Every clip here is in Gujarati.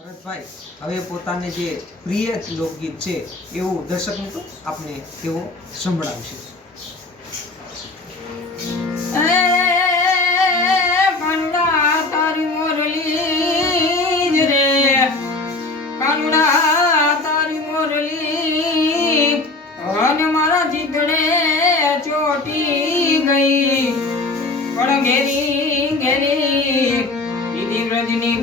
ભરતભાઈ, હવે પોતાને જે પ્રિય લોકગીત છે એવું દર્શક મિત્રો આપને તેઓ સંભળાવશે. મારા જીતડે ચોટી ગઈ. પણ ઘેરી ઘેરી રજની વ્રજની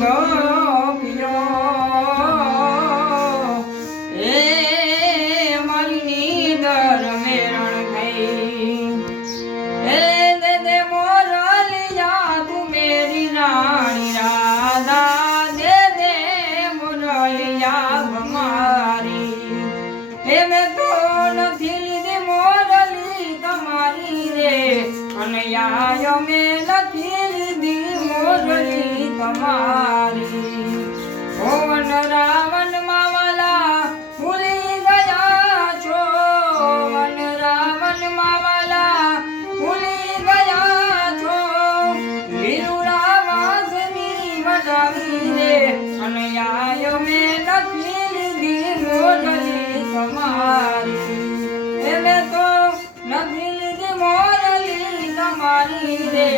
હે મે તો નથી લીધી મોરલી તમારી રે. અને આયો મે નથી લીધી મોરલી તમારી. ભુવન રાવણ માવાલા ભૂલી ગયા છો. વન રાવણ માવાલા ભૂલી ગયા છો. લીલુડા વાસની વટાવી રે. અને આયો મેં পারি রে